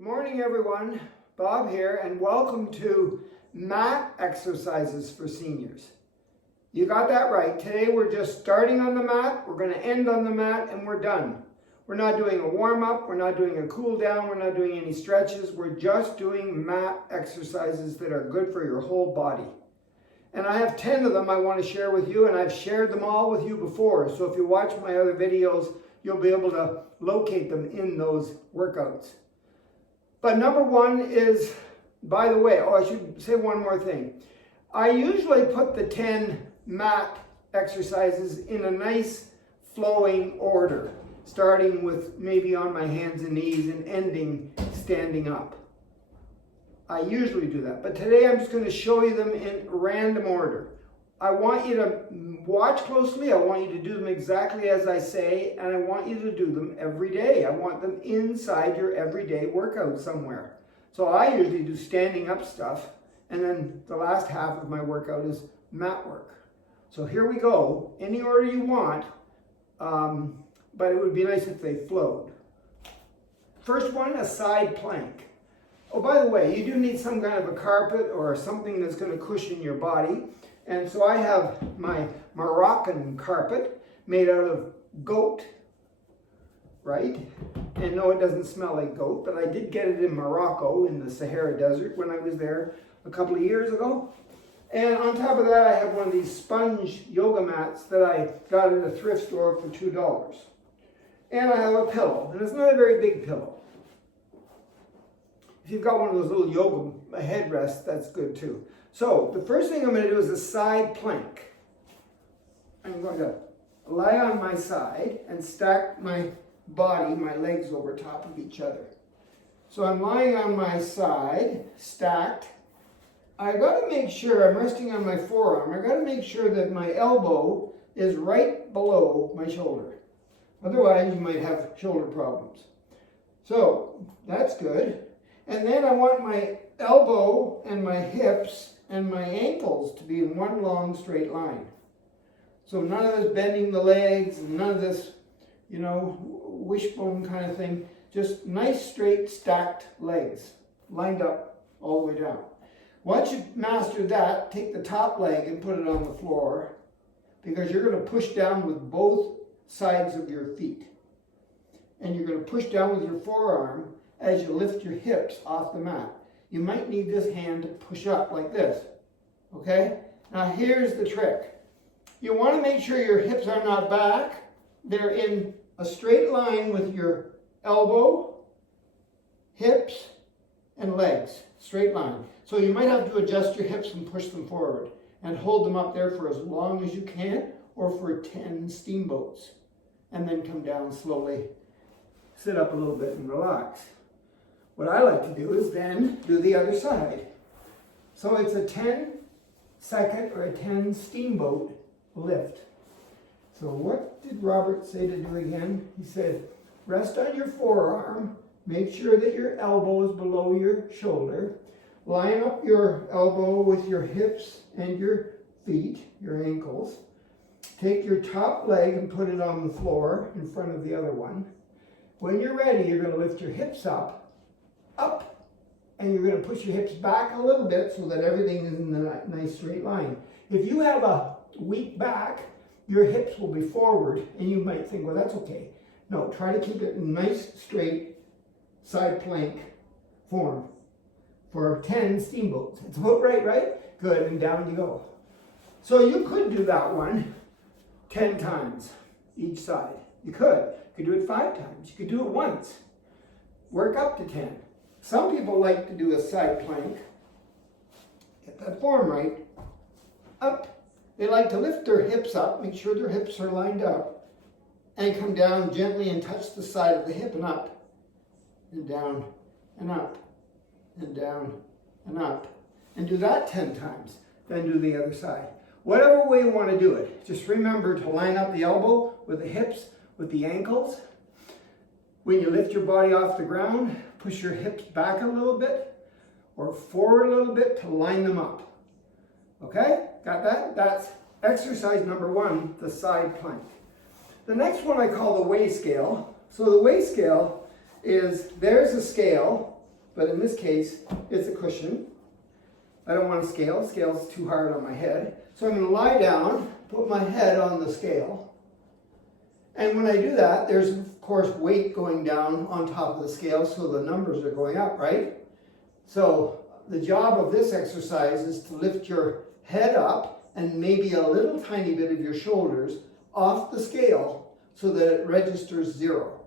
Good morning, everyone. Bob here, and welcome to mat exercises for seniors. You got that right. Today we're just starting on the mat, we're going to end on the mat, and we're done. We're not doing a warm-up, we're not doing a cool down, we're not doing any stretches, we're just doing mat exercises that are good for your whole body. And I have 10 of them I want to share with you, and I've shared them all with you before, so if you watch my other videos, you'll be able to locate them in those workouts. But number one is, by the way, I should say one more thing. I usually put the 10 mat exercises in a nice flowing order, starting with maybe on my hands and knees and ending standing up. I usually do that, but today I'm just going to show you them in random order. I want you to watch closely, I want you to do them exactly as I say, and I want you to do them every day. I want them inside your everyday workout somewhere. So I usually do standing up stuff, and then the last half of my workout is mat work. So here we go, any order you want, but it would be nice if they flowed. First one, a side plank. Oh, by the way, you do need some kind of a carpet or something that's going to cushion your body. And so I have my Moroccan carpet made out of goat, right? And no, it doesn't smell like goat, but I did get it in Morocco in the Sahara Desert when I was there a couple of years ago. And on top of that, I have one of these sponge yoga mats that I got at a thrift store for $2. And I have a pillow, and it's not a very big pillow. If you've got one of those little yoga headrests, that's good too. So the first thing I'm going to do is a side plank. I'm going to lie on my side and stack my body, my legs over top of each other. So I'm lying on my side, stacked. I got to make sure I'm resting on my forearm. I got to make sure that my elbow is right below my shoulder. Otherwise, you might have shoulder problems. So that's good. And then I want my elbow and my hips and my ankles to be in one long straight line. So none of this bending the legs and none of this, wishbone kind of thing. Just nice straight stacked legs lined up all the way down. Once you master that, take the top leg and put it on the floor because you're going to push down with both sides of your feet. And you're going to push down with your forearm as you lift your hips off the mat. You might need this hand to push up like this, okay? Now here's the trick. You want to make sure your hips are not back. They're in a straight line with your elbow, hips, and legs. Straight line. So you might have to adjust your hips and push them forward and hold them up there for as long as you can or for 10 steamboats. And then come down slowly, sit up a little bit and relax. What I like to do is then do the other side. So it's a 10-second or a 10 steamboat lift. So what did Robert say to do again? He said, rest on your forearm, make sure that your elbow is below your shoulder, line up your elbow with your hips and your feet, your ankles. Take your top leg and put it on the floor in front of the other one. When you're ready, you're going to lift your hips up, and you're going to push your hips back a little bit so that everything is in a nice straight line. If you have a weak back, your hips will be forward, and you might think, well, that's okay. No, try to keep it in nice, straight, side plank form for 10 steamboats. It's about right? Good, and down you go. So you could do that one 10 times each side. You could do it 5 times. You could do it once. Work up to 10. Some people like to do a side plank. Get that form right. Up. They like to lift their hips up, make sure their hips are lined up, and come down gently and touch the side of the hip and up, and down, and up, and down, and up. And do that 10 times. Then do the other side. Whatever way you want to do it, just remember to line up the elbow with the hips, with the ankles. When you lift your body off the ground, push your hips back a little bit or forward a little bit to line them up. Okay? Got that? That's exercise number 1, the side plank. The next one I call the weigh scale. So the weigh scale is, there's a scale but in this case, it's a cushion. I don't want to scale. Scale's too hard on my head. So I'm going to lie down, put my head on the scale. And when I do that, there's of course weight going down on top of the scale, so the numbers are going up, right? So the job of this exercise is to lift your head up and maybe a little tiny bit of your shoulders off the scale so that it registers 0.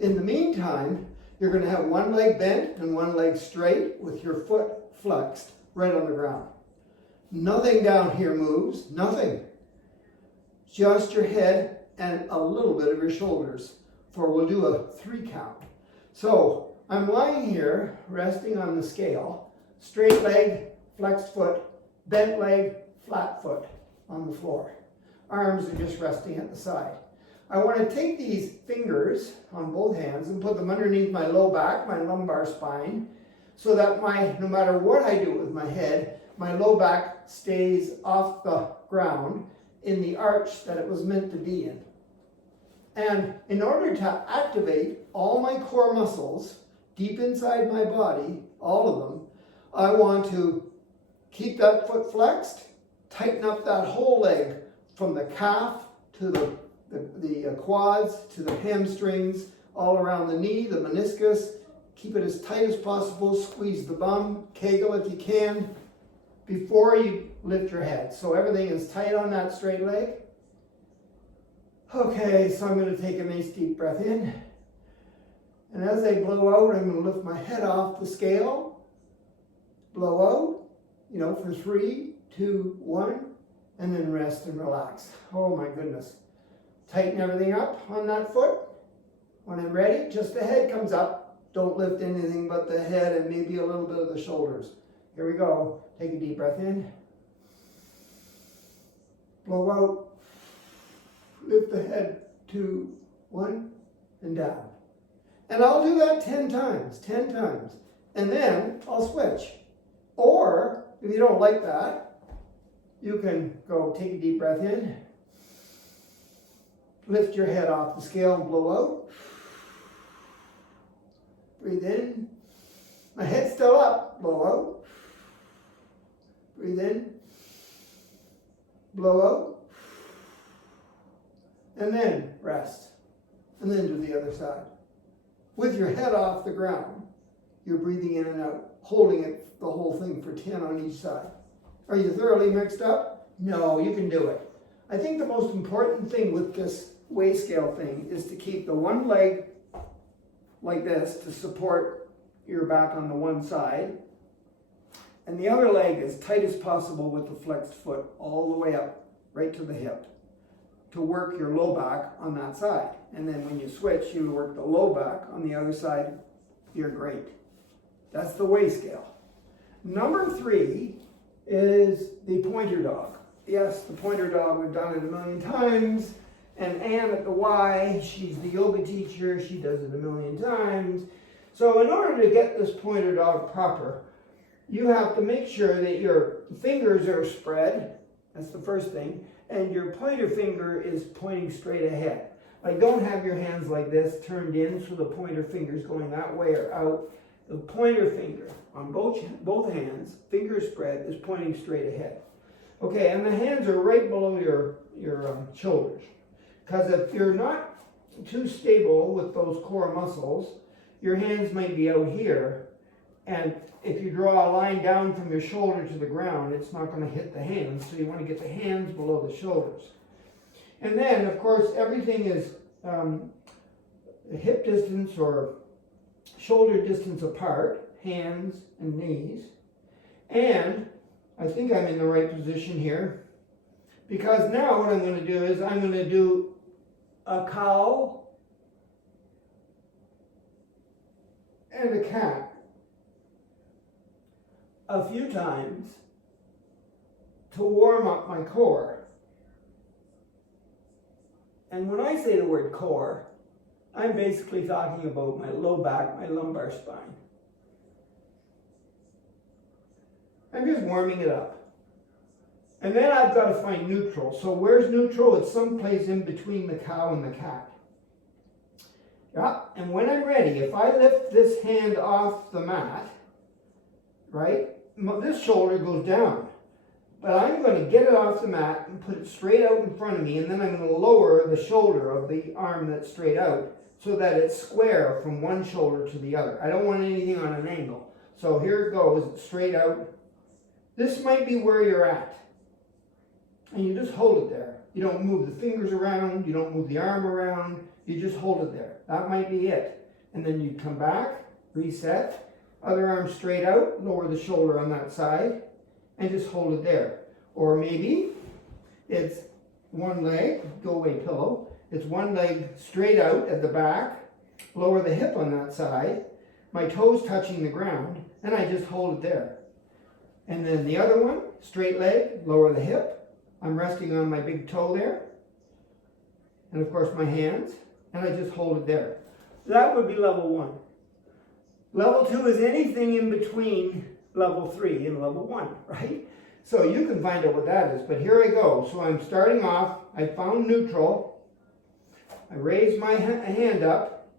In the meantime, you're going to have one leg bent and one leg straight with your foot flexed right on the ground. Nothing down here moves, nothing. Just your head and a little bit of your shoulders, for we'll do a 3 count. So I'm lying here, resting on the scale, straight leg, flexed foot, bent leg, flat foot on the floor. Arms are just resting at the side. I want to take these fingers on both hands and put them underneath my low back, my lumbar spine, so that no matter what I do with my head, my low back stays off the ground in the arch that it was meant to be in. And in order to activate all my core muscles deep inside my body, all of them, I want to keep that foot flexed, tighten up that whole leg from the calf to the quads to the hamstrings, all around the knee, the meniscus. Keep it as tight as possible, squeeze the bum, kegel if you can, before you lift your head. So everything is tight on that straight leg. Okay, so I'm going to take a nice deep breath in. And as I blow out, I'm going to lift my head off the scale. Blow out, for 3, 2, 1, and then rest and relax. Oh my goodness. Tighten everything up on that foot. When I'm ready, just the head comes up. Don't lift anything but the head and maybe a little bit of the shoulders. Here we go. Take a deep breath in. Blow out. Lift the head, 2, 1, and down. And I'll do that 10 times. And then I'll switch. Or, if you don't like that, you can go take a deep breath in. Lift your head off the scale and blow out. Breathe in. My head's still up. Blow out. Breathe in. Blow out. And then rest. And then do the other side. With your head off the ground, you're breathing in and out, holding it, the whole thing for 10 on each side. Are you thoroughly mixed up? No, you can do it. I think the most important thing with this weigh scale thing is to keep the one leg like this to support your back on the one side, and the other leg as tight as possible with the flexed foot all the way up, right to the hip, to work your low back on that side. And then when you switch, you work the low back on the other side. You're great. That's the weigh scale. Number 3 is the pointer dog. Yes, the pointer dog, we've done it a million times. And Anne at the Y, she's the yoga teacher, she does it a million times. So in order to get this pointer dog proper, you have to make sure that your fingers are spread, that's the first thing, and your pointer finger is pointing straight ahead. Like, don't have your hands like this, turned in, so the pointer finger's going that way or out. The pointer finger on both hands, finger spread, is pointing straight ahead. Okay, and the hands are right below your shoulders. Because if you're not too stable with those core muscles, your hands might be out here, and if you draw a line down from your shoulder to the ground, it's not going to hit the hands, so you want to get the hands below the shoulders. And then, of course, everything is hip distance or shoulder distance apart, hands and knees. And I think I'm in the right position here, because now what I'm going to do is I'm going to do a cow and a cat a few times to warm up my core. And when I say the word core, I'm basically talking about my low back, my lumbar spine. I'm just warming it up. And then I've got to find neutral. So where's neutral? It's someplace in between the cow and the cat. Yeah, and when I'm ready, if I lift this hand off the mat, right, this shoulder goes down. But I'm going to get it off the mat and put it straight out in front of me, and then I'm going to lower the shoulder of the arm that's straight out so that it's square from one shoulder to the other. I don't want anything on an angle. So here it goes, straight out. This might be where you're at. And you just hold it there. You don't move the fingers around, you don't move the arm around, you just hold it there. That might be it. And then you come back, reset, other arm straight out, lower the shoulder on that side, and just hold it there. Or maybe it's one leg, go away pillow, it's one leg straight out at the back, lower the hip on that side, my toes touching the ground, and I just hold it there. And then the other one, straight leg, lower the hip, I'm resting on my big toe there, and of course my hands, and I just hold it there. That would be level 1. Level 2 is anything in between level 3 and level 1, right? So you can find out what that is, but here I go. So I'm starting off, I found neutral, I raise my hand up,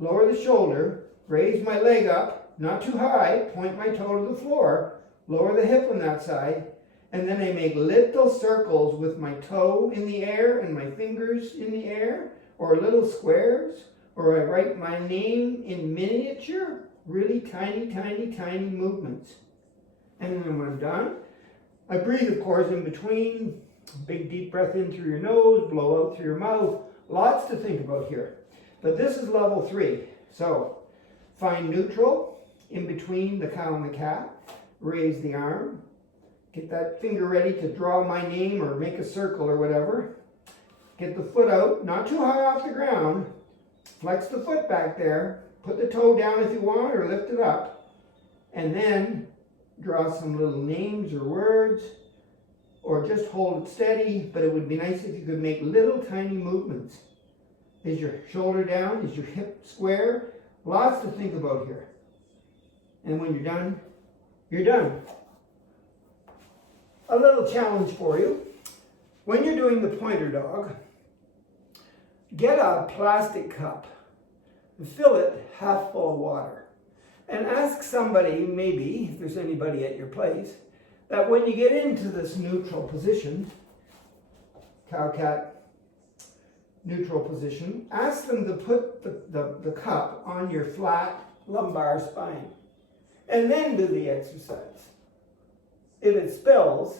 lower the shoulder, raise my leg up, not too high, point my toe to the floor, lower the hip on that side, and then I make little circles with my toe in the air and my fingers in the air, or little squares, or I write my name in miniature, really tiny, tiny, tiny movements. And then when I'm done, I breathe, of course, in between. Big deep breath in through your nose, blow out through your mouth. Lots to think about here. But this is level 3. So find neutral in between the cow and the cat. Raise the arm. Get that finger ready to draw my name or make a circle or whatever. Get the foot out, not too high off the ground. Flex the foot back there. Put the toe down if you want or lift it up. And then draw some little names or words. Or just hold it steady, but it would be nice if you could make little tiny movements. Is your shoulder down? Is your hip square? Lots to think about here. And when you're done, you're done. A little challenge for you. When you're doing the pointer dog, get a plastic cup and fill it half full of water. And ask somebody, maybe, if there's anybody at your place, that when you get into this neutral position, cow-cat neutral position, ask them to put the cup on your flat lumbar spine. And then do the exercise. If it spills,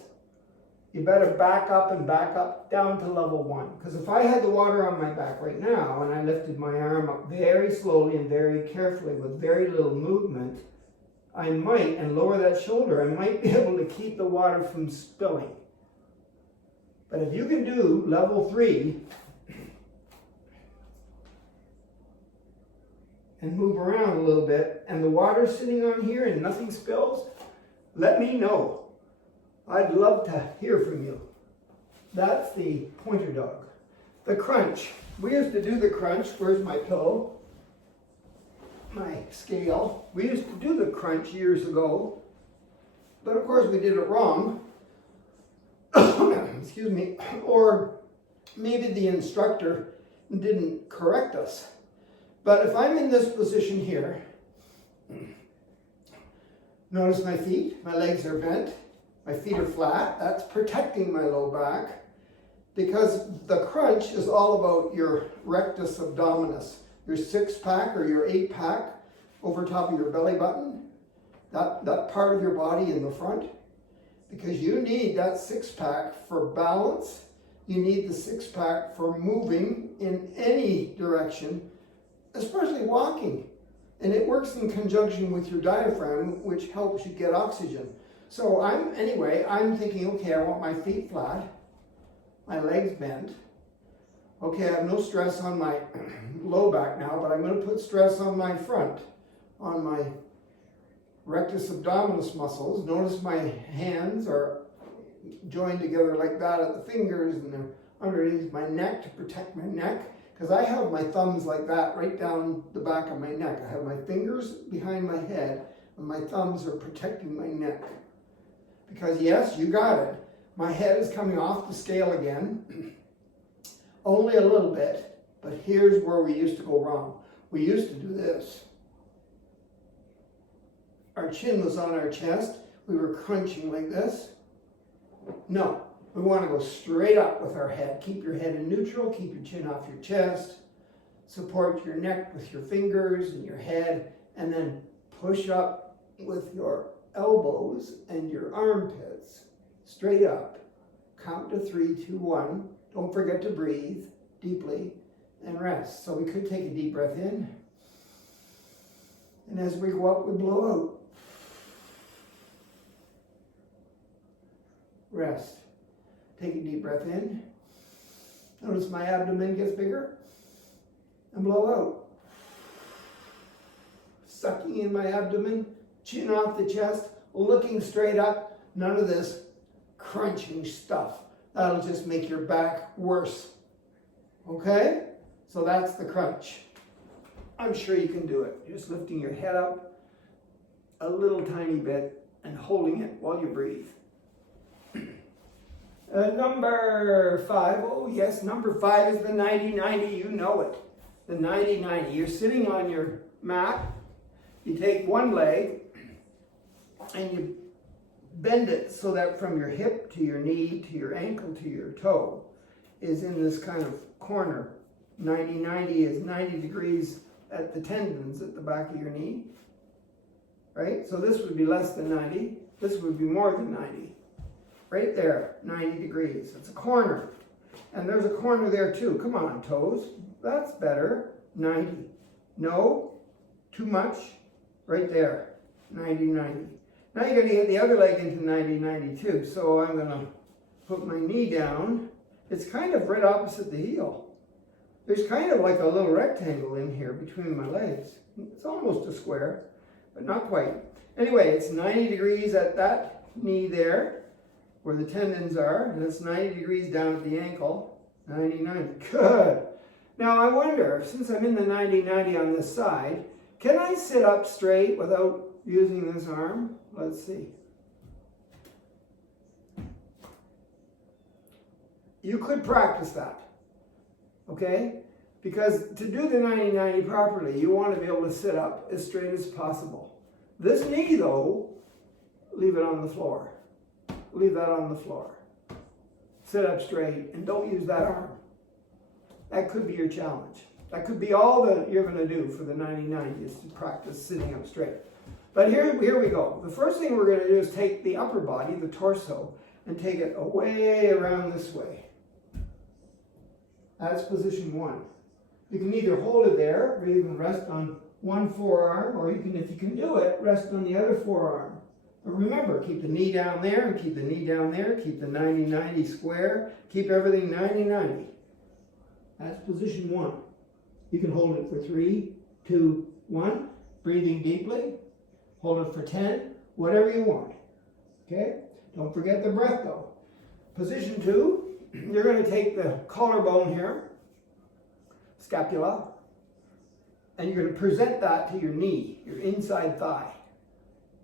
you better back up down to level 1. Because if I had the water on my back right now and I lifted my arm up very slowly and very carefully with very little movement, I might, and lower that shoulder, I might be able to keep the water from spilling. But if you can do level 3 and move around a little bit and the water's sitting on here and nothing spills, let me know. I'd love to hear from you. That's the pointer dog. The crunch. We used to do the crunch. Where's my pillow? My scale. We used to do the crunch years ago, but of course we did it wrong. Excuse me. Or maybe the instructor didn't correct us. But if I'm in this position here, notice my feet, my legs are bent, my feet are flat. That's protecting my low back, because the crunch is all about your rectus abdominis, your 6-pack or your 8-pack over top of your belly button, that part of your body in the front, because you need that 6-pack for balance. You need the 6-pack for moving in any direction, especially walking. And it works in conjunction with your diaphragm, which helps you get oxygen. So I'm thinking, okay, I want my feet flat, my legs bent. Okay, I have no stress on my low back now, but I'm going to put stress on my front, on my rectus abdominis muscles. Notice my hands are joined together like that at the fingers, and they're underneath my neck to protect my neck. Because I have my thumbs like that right down the back of my neck. I have my fingers behind my head, and my thumbs are protecting my neck. Because yes, you got it. My head is coming off the scale again. Only a little bit, but here's where we used to go wrong. We used to do this. Our chin was on our chest. We were crunching like this. No, we want to go straight up with our head. Keep your head in neutral. Keep your chin off your chest. Support your neck with your fingers and your head. And then push up with your elbows and your armpits. Straight up. Count to 3, 2, 1. Don't forget to breathe deeply and rest. So we could take a deep breath in. And as we go up, we blow out. Rest. Take a deep breath in. Notice my abdomen gets bigger. And blow out. Sucking in my abdomen, chin off the chest, looking straight up. None of this crunching stuff. That'll just make your back worse. Okay? So that's the crunch. I'm sure you can do it. Just lifting your head up a little tiny bit and holding it while you breathe. Number 5. Oh yes, number 5 is the 90-90. You know it. The 90-90. You're sitting on your mat. You take one leg and you bend it so that from your hip to your knee to your ankle to your toe is in this kind of corner. 90-90 is 90 degrees at the tendons at the back of your knee. Right? So this would be less than 90. This would be more than 90. Right there, 90 degrees. It's a corner. And there's a corner there too. Come on, toes. That's better. 90. No, too much. Right there, 90-90. Now you're going to get the other leg into 90-90 too. So I'm going to put my knee down. It's kind of right opposite the heel. There's kind of like a little rectangle in here between my legs. It's almost a square, but not quite. Anyway, it's 90 degrees at that knee there, where the tendons are, and it's 90 degrees down at the ankle. 90-90. Good. Now I wonder, since I'm in the 90-90 on this side, can I sit up straight without using this arm? Let's see. You could practice that, okay? Because to do the 90-90 properly, you want to be able to sit up as straight as possible. This knee, though, leave it on the floor. Leave that on the floor. Sit up straight and don't use that arm. That could be your challenge. That could be all that you're going to do for the 90-90 is to practice sitting up straight. But here we go. The first thing we're going to do is take the upper body, the torso, and take it away around this way. That's position 1. You can either hold it there, or you can rest on one forearm, or you can, if you can do it, rest on the other forearm. But remember, keep the knee down there, and keep the knee down there, keep the 90-90 square, keep everything 90-90. That's position 1. You can hold it for 3, 2, 1, breathing deeply. Hold it for 10, whatever you want. Okay? Don't forget the breath though. Position 2, you're going to take the collarbone here, scapula, and you're going to present that to your knee, your inside thigh.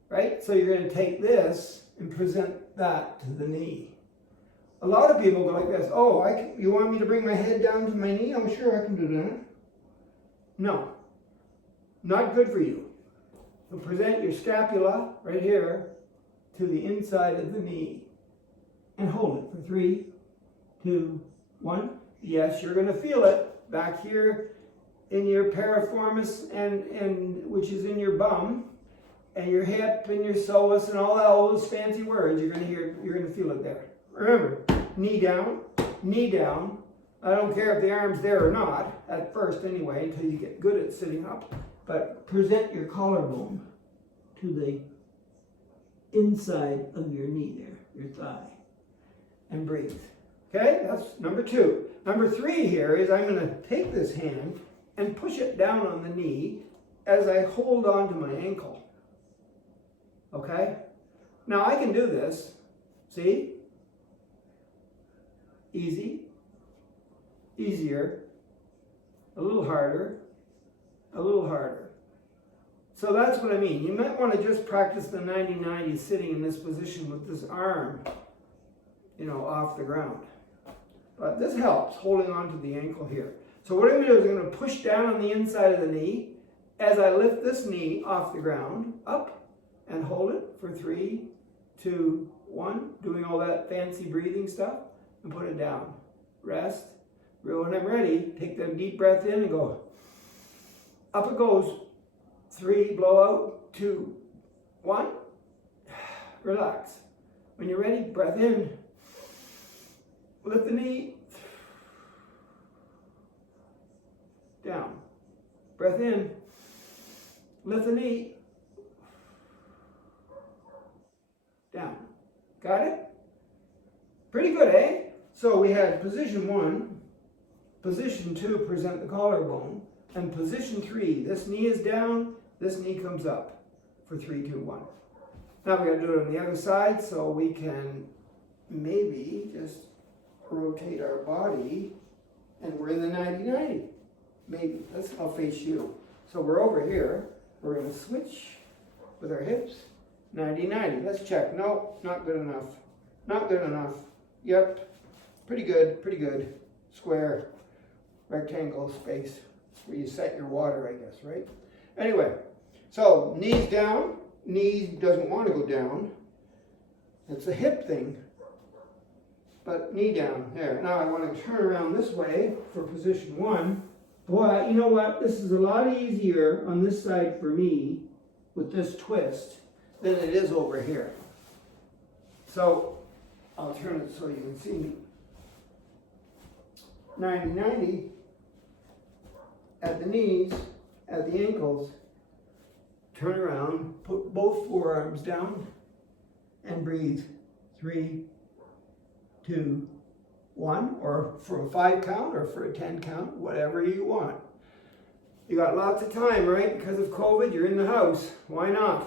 Right? So you're going to take this and present that to the knee. A lot of people go like this. Oh, you want me to bring my head down to my knee? I'm sure I can do that. No. Not good for you. So present your scapula right here to the inside of the knee. And hold it for 3, 2, 1. Yes, you're going to feel it back here in your piriformis and which is in your bum. And your hip and your psoas and all those fancy words, you're going to feel it there. Remember, knee down, knee down. I don't care if the arm's there or not, at first anyway, until you get good at sitting up. But present your collarbone to the inside of your knee there, your thigh. And breathe. Okay, that's number 2. Number 3 here is I'm going to take this hand and push it down on the knee as I hold on to my ankle. Okay? Now I can do this. See? Easy. Easier. A little harder. A little harder. So that's what I mean. You might want to just practice the 90-90 sitting in this position with this arm, off the ground. But this helps, holding on to the ankle here. So what I'm going to do is I'm going to push down on the inside of the knee as I lift this knee off the ground, up, and hold it for 3, 2, 1, doing all that fancy breathing stuff, and put it down. Rest. When I'm ready, take the deep breath in and go. Up it goes. 3, blow out. 2, 1. Relax. When you're ready, breath in. Lift the knee. Down. Breath in. Lift the knee. Down. Got it? Pretty good, eh? So we had position 1, position 2, present the collarbone, and position 3, this knee is down, this knee comes up for 3, 2, 1. Now we got to do it on the other side, so we can maybe just rotate our body, and we're in the 90-90. Maybe. I'll face you. So we're over here. We're going to switch with our hips. 90-90. Let's check. No, not good enough. Not good enough. Yep. Pretty good. Pretty good. Square. Rectangle space. Where you set your water, I guess, right? Anyway. So, knees down. Knee doesn't want to go down. It's a hip thing. But knee down. There. Now I want to turn around this way for position 1. Boy, you know what? This is a lot easier on this side for me with this twist than it is over here. So I'll turn it so you can see me. 90-90 at the knees, at the ankles. Turn around, put both forearms down, and breathe. 3, 2, 1, or for a 5 count or for a 10 count, whatever you want. You got lots of time, right? Because of COVID, you're in the house. Why not?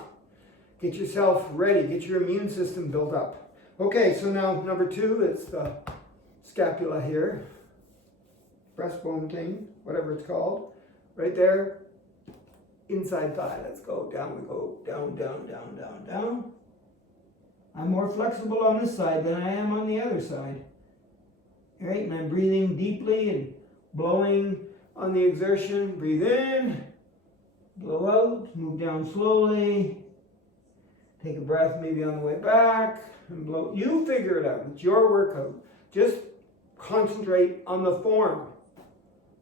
Get yourself ready. Get your immune system built up. Okay, so now number 2, it's the scapula here. Breastbone thing, whatever it's called. Right there. Inside thigh. Let's go. Down we go. Down, down, down, down, down. I'm more flexible on this side than I am on the other side. Right, and I'm breathing deeply and blowing on the exertion. Breathe in, blow out, move down slowly. Take a breath maybe on the way back and blow. You figure it out. It's your workout. Just concentrate on the form.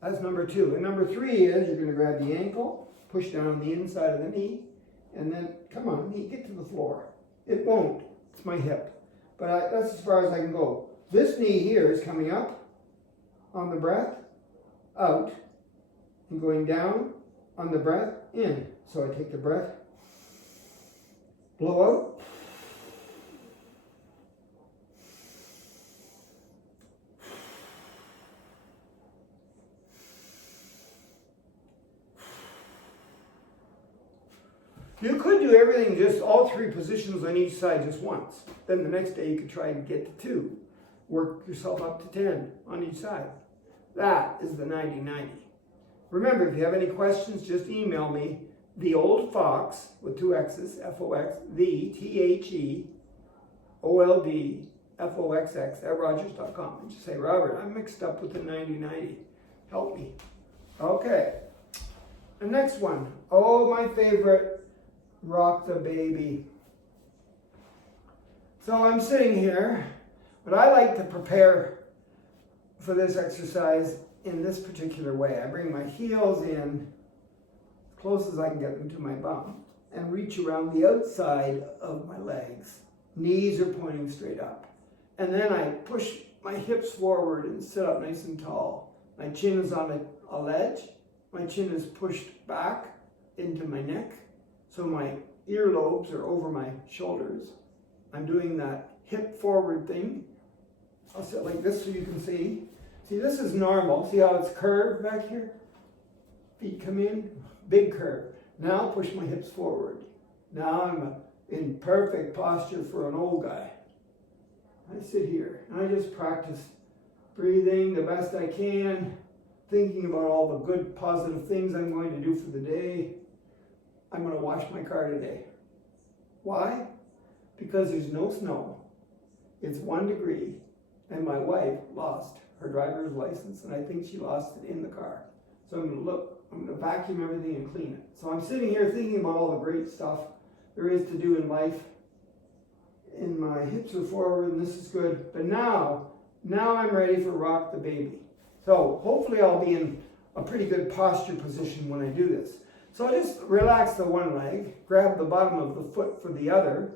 That's number 2. And number 3 is you're going to grab the ankle, push down on the inside of the knee, and then, come on, knee, get to the floor. It won't. It's my hip. But that's as far as I can go. This knee here is coming up on the breath, out, and going down on the breath, in. So I take the breath, blow out, you could do everything, just all 3 positions on each side just once. Then the next day you could try and get to 2. Work yourself up to 10 on each side. That is the 90-90. Remember, if you have any questions, just email me, theoldfox, with 2 X's, F-O-X, TheTheoldFoxx at rogers.com. And just say, Robert, I'm mixed up with the 90-90. Help me. Okay. The next one. Oh, my favorite. Rock the baby. So I'm sitting here, but I like to prepare for this exercise in this particular way. I bring my heels in as close as I can get them to my bum and reach around the outside of my legs. Knees are pointing straight up. And then I push my hips forward and sit up nice and tall. My chin is on a ledge. My chin is pushed back into my neck. So my earlobes are over my shoulders. I'm doing that hip forward thing. I'll sit like this so you can see. See, this is normal. See how it's curved back here? Feet come in, big curve. Now push my hips forward. Now I'm in perfect posture for an old guy. I sit here and I just practice breathing the best I can, thinking about all the good positive things I'm going to do for the day. I'm going to wash my car today. Why? Because there's no snow. It's 1 degree and my wife lost her driver's license, and I think she lost it in the car. So I'm going to look, I'm going to vacuum everything and clean it. So I'm sitting here thinking about all the great stuff there is to do in life. And my hips are forward, and this is good. But now I'm ready for rock the baby. So hopefully I'll be in a pretty good posture position when I do this. So I just relax the one leg, grab the bottom of the foot for the other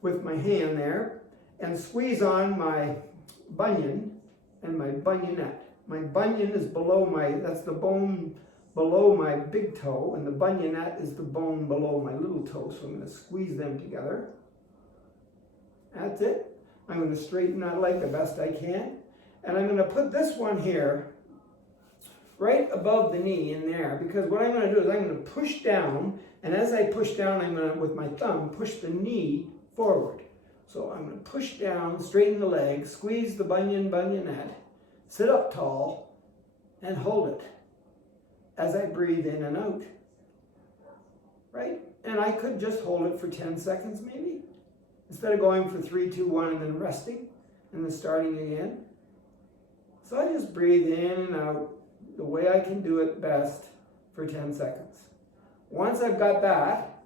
with my hand there, and squeeze on my bunion and my bunionette. My bunion is below that's the bone below my big toe, and the bunionette is the bone below my little toe. So I'm going to squeeze them together. That's it. I'm going to straighten that leg the best I can. And I'm going to put this one here right above the knee in there, because what I'm going to do is I'm going to push down, and as I push down, I'm going to, with my thumb, push the knee forward. So I'm going to push down, straighten the leg, squeeze the bunionette, sit up tall, and hold it as I breathe in and out. Right? And I could just hold it for 10 seconds maybe, instead of going for 3, 2, 1, and then resting, and then starting again. So I just breathe in and out the way I can do it best for 10 seconds. Once I've got that,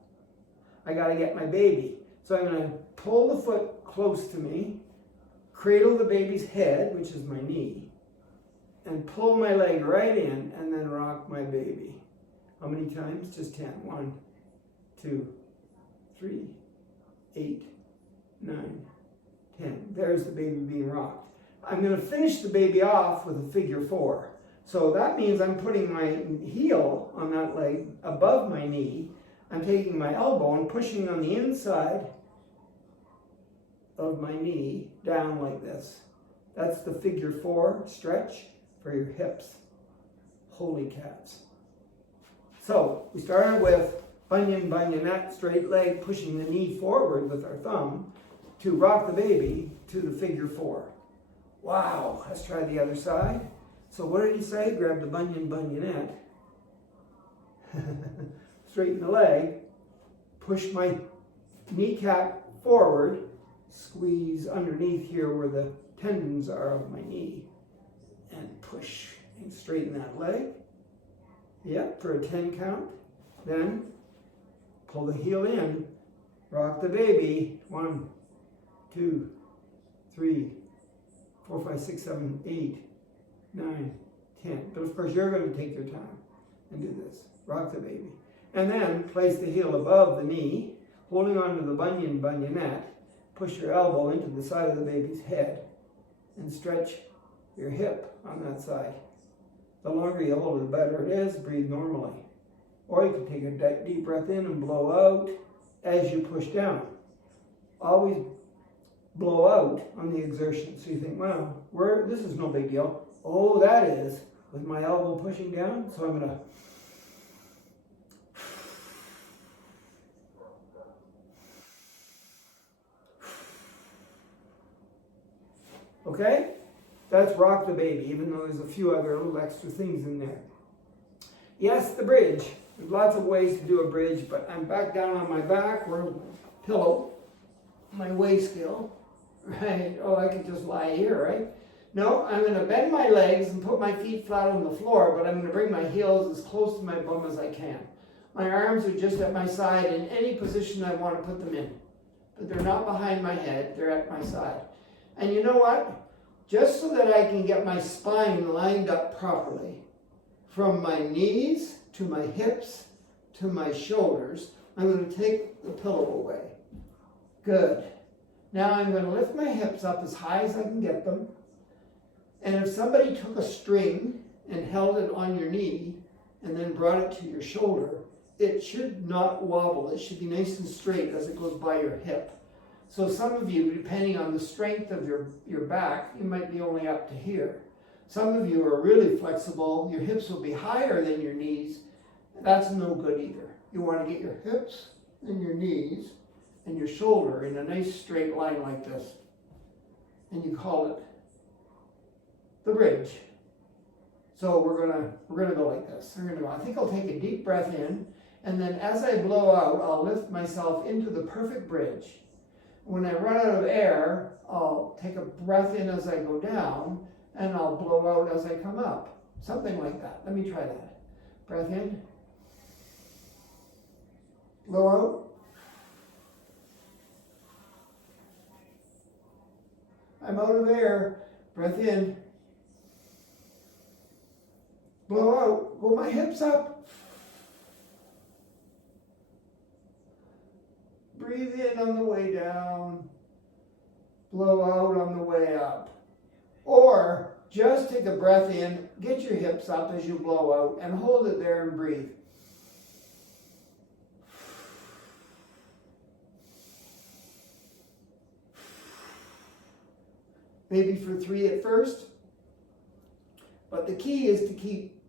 I got to get my baby. So I'm going to pull the foot close to me, cradle the baby's head, which is my knee, and pull my leg right in, and then rock my baby. How many times? Just 10. 1, 2, 3, 8, 9, 10. There's the baby being rocked. I'm going to finish the baby off with a figure 4. So that means I'm putting my heel on that leg above my knee. I'm taking my elbow and pushing on the inside of my knee down like this. That's the figure 4 stretch for your hips. Holy cats. So we started with bunionette, straight leg, pushing the knee forward with our thumb to rock the baby to the figure 4. Wow, let's try the other side. So what did he say? Grab the bunionette, straighten the leg, push my kneecap forward, squeeze underneath here where the tendons are of my knee, and push and straighten that leg. Yep, for a 10 count. Then pull the heel in, rock the baby. 1, 2, 3, 4, 5, 6, 7, 8, 9, 10. But of course you're going to take your time and do this. Rock the baby. And then place the heel above the knee, holding onto the bunionette. Push your elbow into the side of the baby's head and stretch your hip on that side. The longer you hold it, the better it is. Breathe normally. Or you can take a deep breath in and blow out as you push down. Always blow out on the exertion. So you think, well, this is no big deal. Oh, that is, with my elbow pushing down. So I'm going to okay? That's rock the baby, even though there's a few other little extra things in there. Yes, the bridge. There's lots of ways to do a bridge, but I'm back down on my back, or pillow, my weigh scale, right? Oh, I could just lie here, right? No, I'm going to bend my legs and put my feet flat on the floor, but I'm going to bring my heels as close to my bum as I can. My arms are just at my side in any position I want to put them in. But they're not behind my head, they're at my side. And you know what? Just so that I can get my spine lined up properly, from my knees to my hips to my shoulders, I'm going to take the pillow away. Good. Now I'm going to lift my hips up as high as I can get them. And if somebody took a string and held it on your knee and then brought it to your shoulder, it should not wobble. It should be nice and straight as it goes by your hip. So some of you, depending on the strength of your back, you might be only up to here. Some of you are really flexible. Your hips will be higher than your knees. That's no good either. You want to get your hips and your knees and your shoulder in a nice straight line like this. And you call it the bridge. So we're gonna go like this. I think I'll take a deep breath in, and then as I blow out, I'll lift myself into the perfect bridge. When I run out of air, I'll take a breath in as I go down, and I'll blow out as I come up. Something like that. Let me try that. Breath in. Blow out. I'm out of air. Breath in. Blow out. Go my hips up. Breathe in on the way down. Blow out on the way up. Or just take a breath in, get your hips up as you blow out, and hold it there and breathe. Maybe for 3 at first. But the key is to keep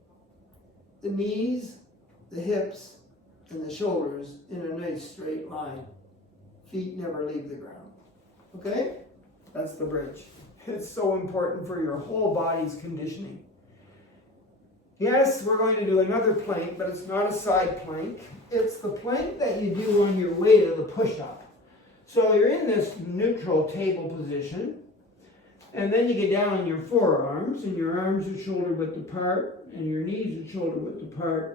the knees, the hips, and the shoulders in a nice straight line. Feet never leave the ground. Okay? That's the bridge. It's so important for your whole body's conditioning. Yes, we're going to do another plank, but it's not a side plank. It's the plank that you do on your way to the push-up. So you're in this neutral table position, and then you get down on your forearms, and your arms are shoulder width apart, and your knees are shoulder width apart.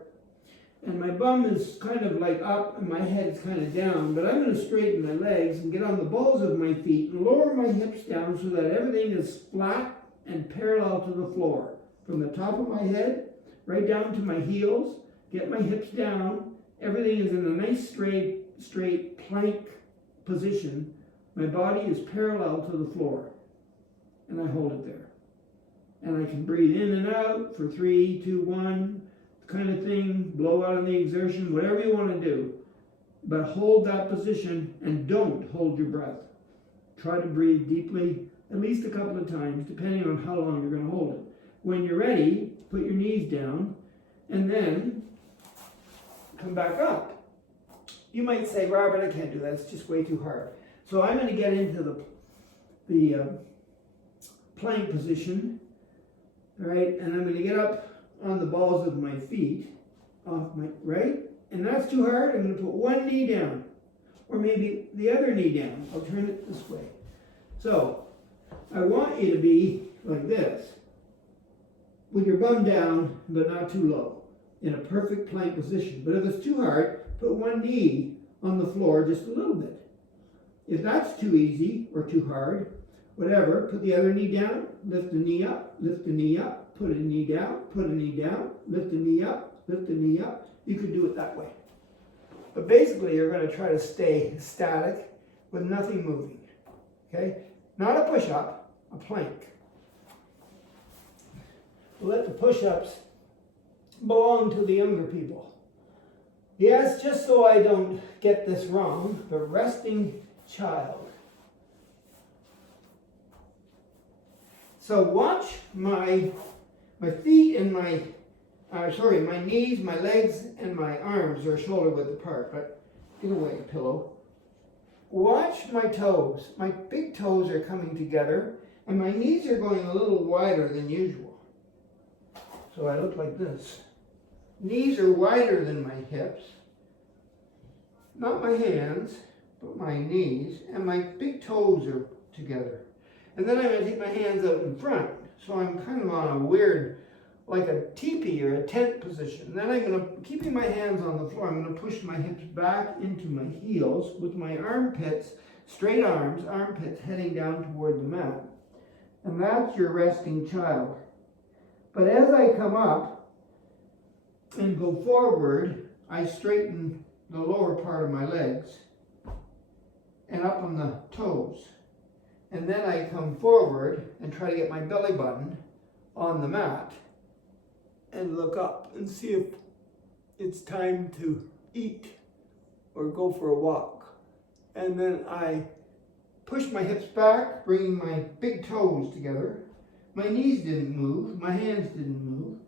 And my bum is kind of like up and my head is kind of down, but I'm going to straighten my legs and get on the balls of my feet and lower my hips down so that everything is flat and parallel to the floor. From the top of my head right down to my heels, get my hips down. Everything is in a nice straight plank position. My body is parallel to the floor. And I hold it there. And I can breathe in and out for 3, 2, 1. Kind of thing, blow out on the exertion, whatever you want to do. But hold that position and don't hold your breath. Try to breathe deeply at least a couple of times, depending on how long you're going to hold it. When you're ready, put your knees down and then come back up. You might say, Robert, I can't do that. It's just way too hard. So I'm going to get into the plank position, all right? And I'm going to get up on the balls of my feet, right? And that's too hard. I'm going to put one knee down, or maybe the other knee down. I'll turn it this way. So I want you to be like this, with your bum down, but not too low, in a perfect plank position. But if it's too hard, put one knee on the floor just a little bit. If that's too easy or too hard, whatever, put the other knee down, lift the knee up, lift the knee up, put a knee down, put a knee down, lift a knee up, lift a knee up. You could do it that way. But basically, you're going to try to stay static with nothing moving. Okay? Not a push-up, a plank. We'll let the push-ups belong to the younger people. Yes, just so I don't get this wrong, the resting child. So watch my feet and my knees, my legs, and my arms are shoulder width apart, but get away, pillow. Watch my toes. My big toes are coming together, and my knees are going a little wider than usual. So I look like this. Knees are wider than my hips. Not my hands, but my knees, and my big toes are together. And then I'm going to take my hands out in front. So I'm kind of on a weird, like a teepee or a tent position. Then I'm going to, keeping my hands on the floor, I'm going to push my hips back into my heels with my armpits, straight arms, armpits heading down toward the mat. And that's your resting child. But as I come up and go forward, I straighten the lower part of my legs and up on the toes. And then I come forward and try to get my belly button on the mat and look up and see if it's time to eat or go for a walk. And then I push my hips back, bringing my big toes together. My knees didn't move, my hands didn't move,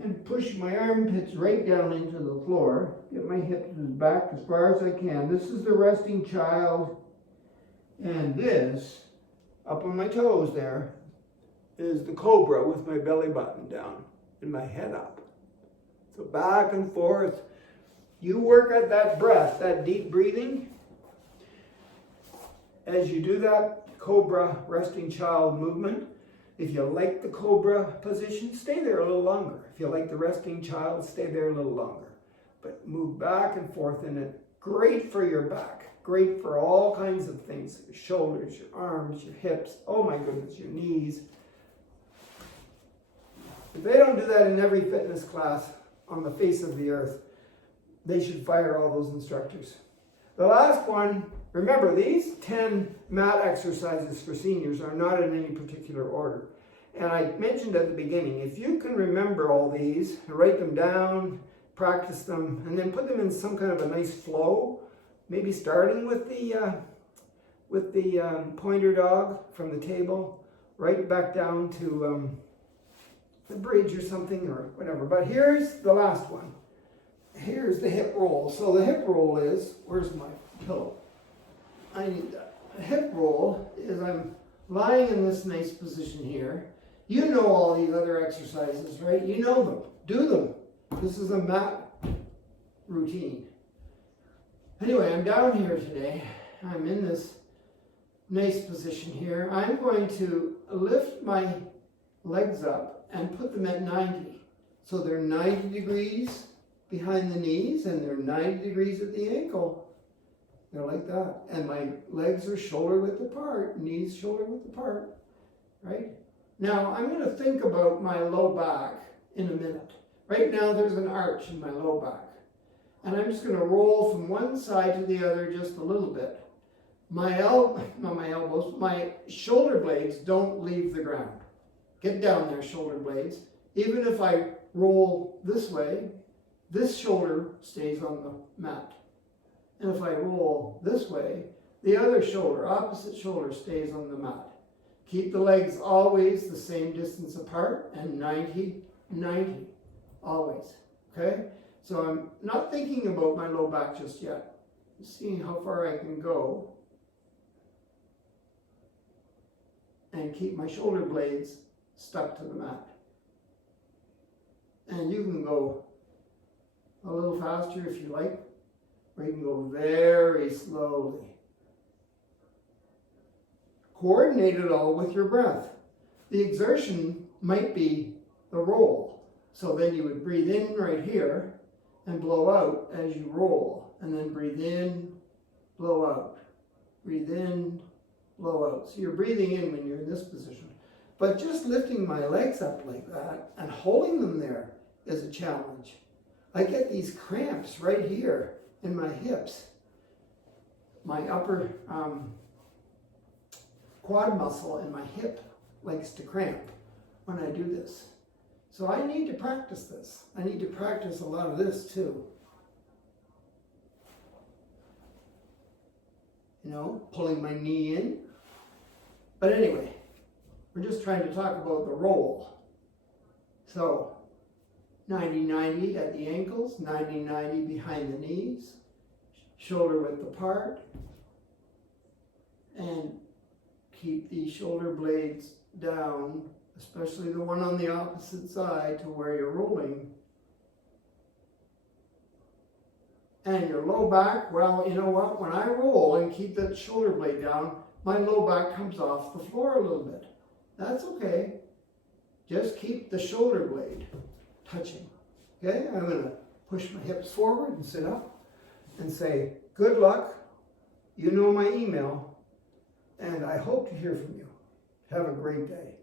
and push my armpits right down into the floor. Get my hips back as far as I can. This is the resting child, and this, up on my toes there, is the cobra with my belly button down and my head up. So back and forth. You work at that breath, that deep breathing. As you do that cobra resting child movement, If you like the cobra position, stay there a little longer. If you like the resting child, stay there a little longer. But move back and forth in it. Great for your back. Great for all kinds of things. Your shoulders, your arms, your hips. Oh my goodness, your knees. If they don't do that in every fitness class on the face of the earth, they should fire all those instructors. The last one, remember these 10 mat exercises for seniors are not in any particular order. And I mentioned at the beginning, if you can remember all these, write them down, practice them, and then put them in some kind of a nice flow, maybe starting with the pointer dog from the table, right back down to the bridge or something or whatever. But here's the last one. Here's the hip roll. So the hip roll is, where's my pillow? I need that. A hip roll is I'm lying in this nice position here. You know all these other exercises, right? You know them. Do them. This is a mat routine. Anyway, I'm down here today. I'm in this nice position here. I'm going to lift my legs up and put them at 90. So they're 90 degrees behind the knees and they're 90 degrees at the ankle. They're like that. And my legs are shoulder width apart, knees shoulder width apart, right? Now I'm going to think about my low back in a minute. Right now there's an arch in my low back. And I'm just going to roll from one side to the other just a little bit. My shoulder blades don't leave the ground. Get down there, shoulder blades. Even if I roll this way, this shoulder stays on the mat. And if I roll this way, the other shoulder, opposite shoulder, stays on the mat. Keep the legs always the same distance apart and 90, 90, always, okay? So I'm not thinking about my low back just yet. I'm seeing how far I can go and keep my shoulder blades stuck to the mat. And you can go a little faster if you like, or you can go very slowly. Coordinate it all with your breath. The exertion might be the roll. So then you would breathe in right here and blow out as you roll. And then breathe in, blow out. Breathe in, blow out. So you're breathing in when you're in this position. But just lifting my legs up like that and holding them there is a challenge. I get these cramps right here in my hips. My upper quad muscle in my hip likes to cramp when I do this. So I need to practice this. I need to practice a lot of this too. You know, pulling my knee in. But anyway, we're just trying to talk about the roll. So 90-90 at the ankles, 90-90 behind the knees, shoulder width apart, and keep the shoulder blades down, especially the one on the opposite side to where you're rolling. And your low back, well, you know what? When I roll and keep that shoulder blade down, my low back comes off the floor a little bit. That's okay. Just keep the shoulder blade touching. Okay? I'm going to push my hips forward and sit up and say, good luck. You know my email. And I hope to hear from you. Have a great day.